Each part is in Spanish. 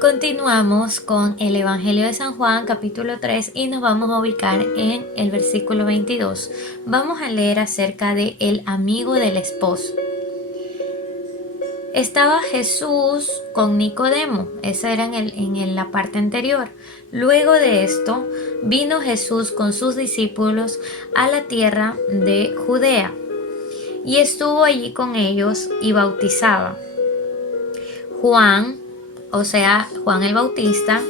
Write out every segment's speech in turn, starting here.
Continuamos con el Evangelio de San Juan, capítulo 3, y nos vamos a ubicar en el versículo 22. Vamos a leer acerca de el amigo del esposo. Estaba Jesús con Nicodemo, esa era en la parte anterior. Luego de esto, vino Jesús con sus discípulos a la tierra de Judea, y estuvo allí con ellos y bautizaba. Juan, o sea, Juan el Bautista,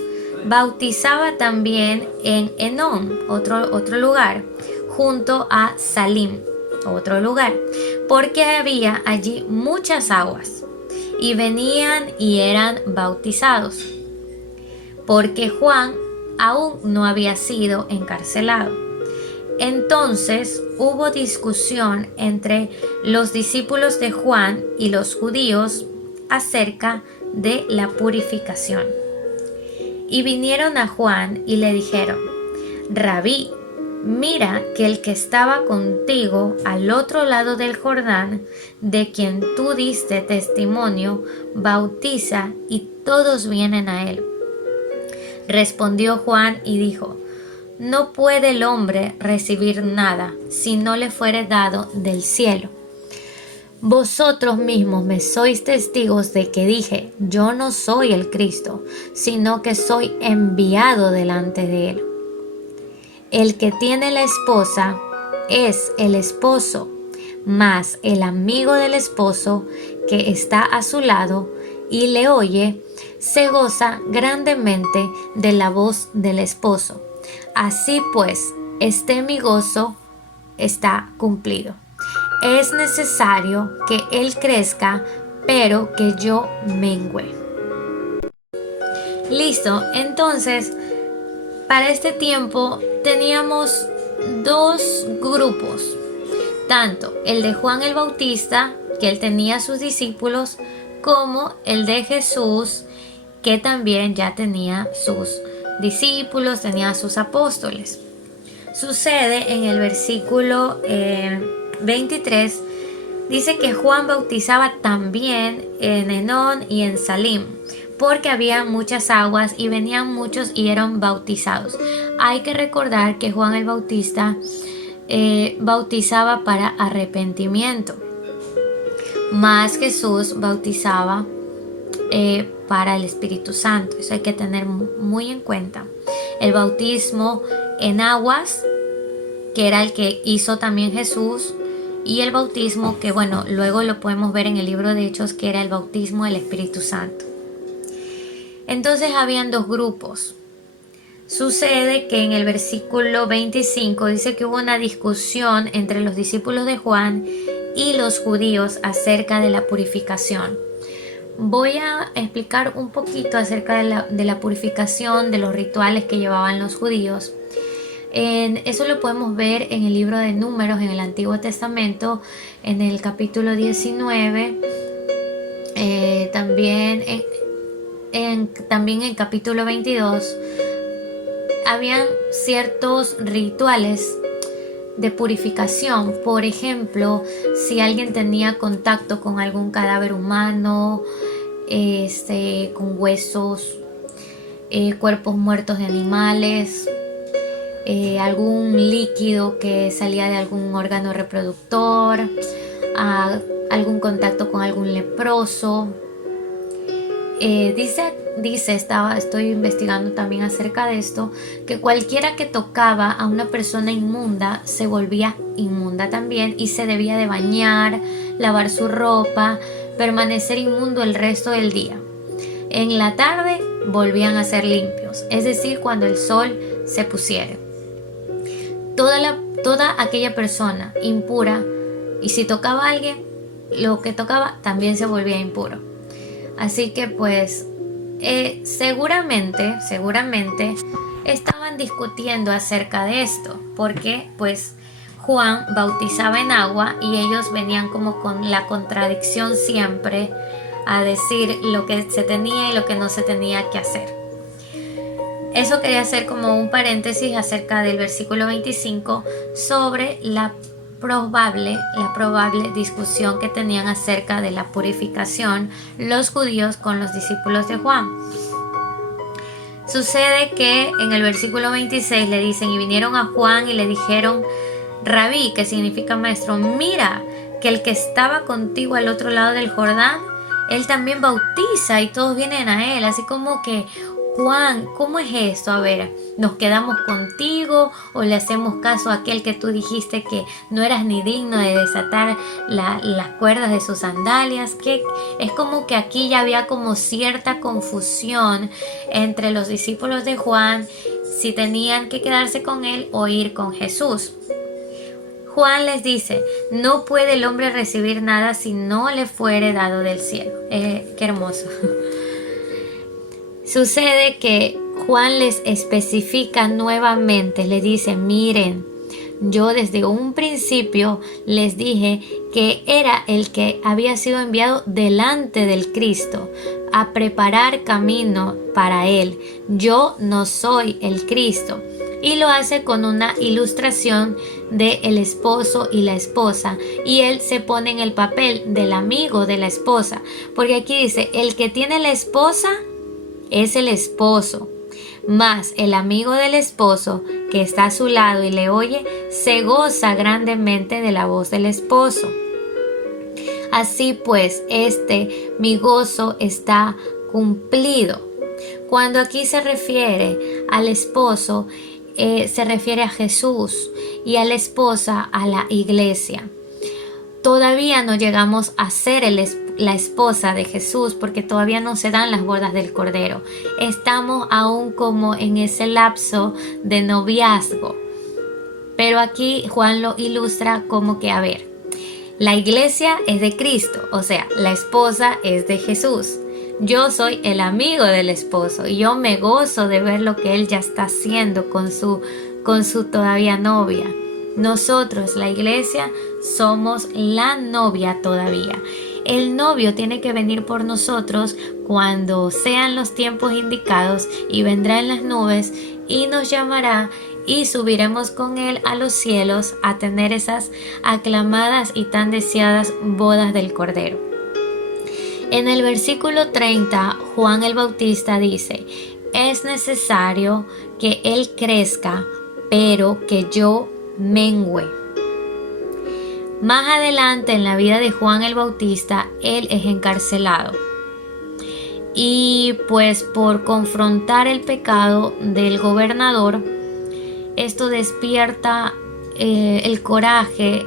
bautizaba también en Enón, otro lugar, junto a Salim, otro lugar, porque había allí muchas aguas, y venían y eran bautizados, porque Juan aún no había sido encarcelado. Entonces hubo discusión entre los discípulos de Juan y los judíos acerca de la purificación. Y vinieron a Juan y le dijeron: Rabí, mira que el que estaba contigo al otro lado del Jordán, de quien tú diste testimonio, bautiza y todos vienen a él. Respondió Juan y dijo: No puede el hombre recibir nada si no le fuere dado del cielo. Vosotros mismos me sois testigos de que dije: yo no soy el Cristo, sino que soy enviado delante de él. El que tiene la esposa es el esposo, mas el amigo del esposo que está a su lado y le oye, se goza grandemente de la voz del esposo. Así pues, mi gozo está cumplido. Es necesario que él crezca, pero que yo mengüe. Listo, entonces, para este tiempo teníamos dos grupos, tanto el de Juan el Bautista, que él tenía sus discípulos, como el de Jesús, que también ya tenía sus discípulos, tenía sus apóstoles. Sucede en el versículo 23, dice que Juan bautizaba también en Enón y en Salim, porque había muchas aguas y venían muchos y eran bautizados. Hay que recordar que Juan el Bautista bautizaba para arrepentimiento, más Jesús bautizaba para el Espíritu Santo. Eso hay que tener muy en cuenta. El bautismo en aguas, que era el que hizo también Jesús, y el bautismo que, bueno, luego lo podemos ver en el libro de Hechos, que era el bautismo del Espíritu Santo. Entonces habían dos grupos. Sucede que en el versículo 25 dice que hubo una discusión entre los discípulos de Juan y los judíos acerca de la purificación. Voy a explicar un poquito acerca de la purificación, de los rituales que llevaban los judíos. Eso lo podemos ver en el libro de Números, en el Antiguo Testamento, en el capítulo 19, también en capítulo 22. Habían ciertos rituales de purificación. Por ejemplo, si alguien tenía contacto con algún cadáver humano, con huesos, cuerpos muertos de animales, algún líquido que salía de algún órgano reproductor, algún contacto con algún leproso. Estoy investigando también acerca de esto, que cualquiera que tocaba a una persona inmunda se volvía inmunda también y se debía de bañar, lavar su ropa, permanecer inmundo el resto del día. En la tarde volvían a ser limpios, es decir, cuando el sol se pusiera. Toda aquella persona impura, y si tocaba a alguien, lo que tocaba también se volvía impuro. Así que pues seguramente estaban discutiendo acerca de esto, porque pues Juan bautizaba en agua y ellos venían como con la contradicción siempre a decir lo que se tenía y lo que no se tenía que hacer. Eso quería hacer como un paréntesis acerca del versículo 25 sobre la probable discusión que tenían acerca de la purificación los judíos con los discípulos de Juan. Sucede que en el versículo 26 le dicen, y vinieron a Juan y le dijeron, Rabí, que significa maestro, mira que el que estaba contigo al otro lado del Jordán, él también bautiza y todos vienen a él. Así como que, Juan, ¿cómo es esto? A ver, ¿nos quedamos contigo o le hacemos caso a aquel que tú dijiste que no eras ni digno de desatar las cuerdas de sus sandalias? Que es como que aquí ya había como cierta confusión entre los discípulos de Juan, si tenían que quedarse con él o ir con Jesús. Juan les dice, no puede el hombre recibir nada si no le fuere dado del cielo. Qué hermoso. Sucede que Juan les especifica nuevamente, le dice, miren, yo desde un principio les dije que era el que había sido enviado delante del Cristo a preparar camino para él. Yo no soy el Cristo. Y lo hace con una ilustración de el esposo y la esposa, y él se pone en el papel del amigo de la esposa, porque aquí dice, el que tiene la esposa es el esposo, más el amigo del esposo que está a su lado y le oye, se goza grandemente de la voz del esposo. Así pues, mi gozo está cumplido. Cuando aquí se refiere al esposo, se refiere a Jesús, y a la esposa a la iglesia. Todavía no llegamos a ser la esposa de Jesús, porque todavía no se dan las bodas del Cordero. Estamos aún como en ese lapso de noviazgo. Pero aquí Juan lo ilustra como que, a ver, la iglesia es de Cristo, o sea, la esposa es de Jesús. Yo soy el amigo del esposo y yo me gozo de ver lo que él ya está haciendo con su todavía novia. Nosotros, la iglesia, somos la novia todavía. El novio tiene que venir por nosotros cuando sean los tiempos indicados, y vendrá en las nubes y nos llamará, y subiremos con él a los cielos a tener esas aclamadas y tan deseadas bodas del Cordero. En el versículo 30, Juan el Bautista dice, es necesario que él crezca, pero que yo mengüe. Más adelante en la vida de Juan el Bautista, él es encarcelado. Y pues por confrontar el pecado del gobernador, esto despierta el coraje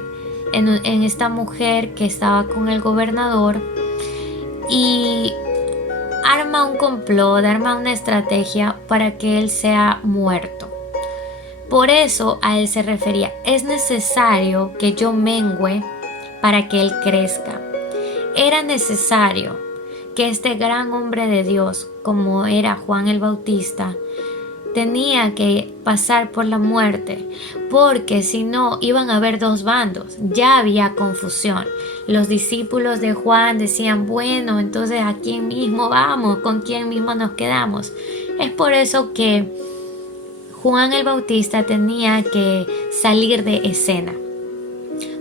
en esta mujer que estaba con el gobernador, y arma un complot, arma una estrategia para que él sea muerto. Por eso a él se refería, es necesario que yo mengüe para que él crezca. Era necesario que este gran hombre de Dios, como era Juan el Bautista, tenía que pasar por la muerte, porque si no iban a haber dos bandos, ya había confusión. Los discípulos de Juan decían, bueno, entonces ¿a quién mismo vamos? ¿Con quién mismo nos quedamos? Es por eso que Juan el Bautista tenía que salir de escena,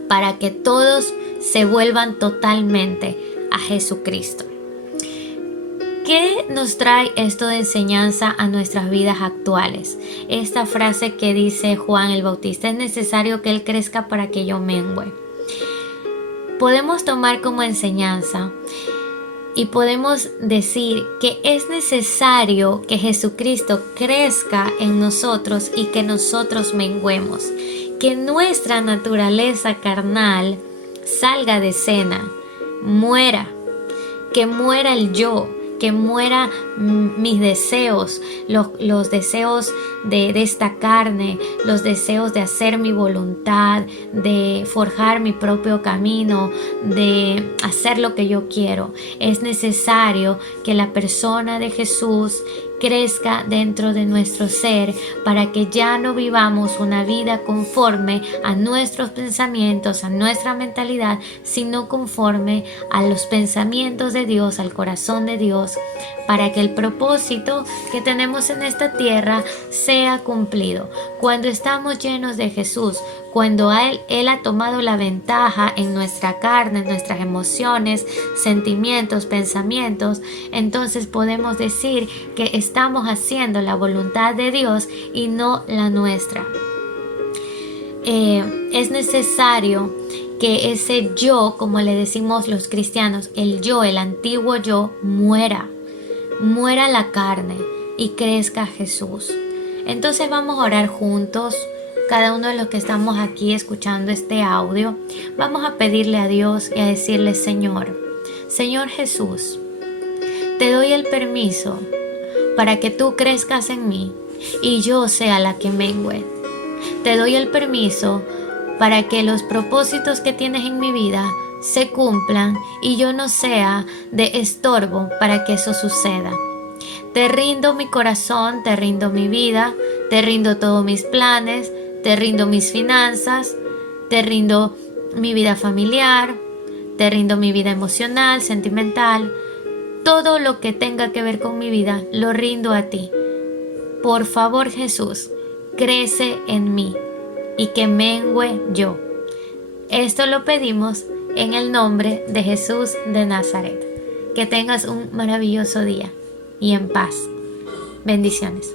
para que todos se vuelvan totalmente a Jesucristo. ¿Qué nos trae esto de enseñanza a nuestras vidas actuales? Esta frase que dice Juan el Bautista, es necesario que él crezca para que yo mengüe. Podemos tomar como enseñanza y podemos decir que es necesario que Jesucristo crezca en nosotros y que nosotros menguemos, que nuestra naturaleza carnal salga de escena, muera, que muera el yo, que muera mis deseos, los deseos de esta carne, los deseos de hacer mi voluntad, de forjar mi propio camino, de hacer lo que yo quiero. Es necesario que la persona de Jesús crezca dentro de nuestro ser, para que ya no vivamos una vida conforme a nuestros pensamientos, a nuestra mentalidad, sino conforme a los pensamientos de Dios, al corazón de Dios, para que el propósito que tenemos en esta tierra sea cumplido. Cuando estamos llenos de Jesús, Cuando Él ha tomado la ventaja en nuestra carne, en nuestras emociones, sentimientos, pensamientos, entonces podemos decir que estamos haciendo la voluntad de Dios y no la nuestra. Es necesario que ese yo, como le decimos los cristianos, el yo, el antiguo yo, muera la carne y crezca Jesús. Entonces vamos a orar juntos, cada uno de los que estamos aquí escuchando este audio. Vamos a pedirle a Dios y a decirle: Señor Jesús, te doy el permiso para que tú crezcas en mí y yo sea la que mengüe. Te doy el permiso para que los propósitos que tienes en mi vida se cumplan y yo no sea de estorbo para que eso suceda. Te rindo mi corazón, te rindo mi vida, te rindo todos mis planes, te rindo mis finanzas, te rindo mi vida familiar, te rindo mi vida emocional, sentimental. Todo lo que tenga que ver con mi vida, lo rindo a ti. Por favor, Jesús, crece en mí y que mengüe yo. Esto lo pedimos en el nombre de Jesús de Nazaret. Que tengas un maravilloso día y en paz. Bendiciones.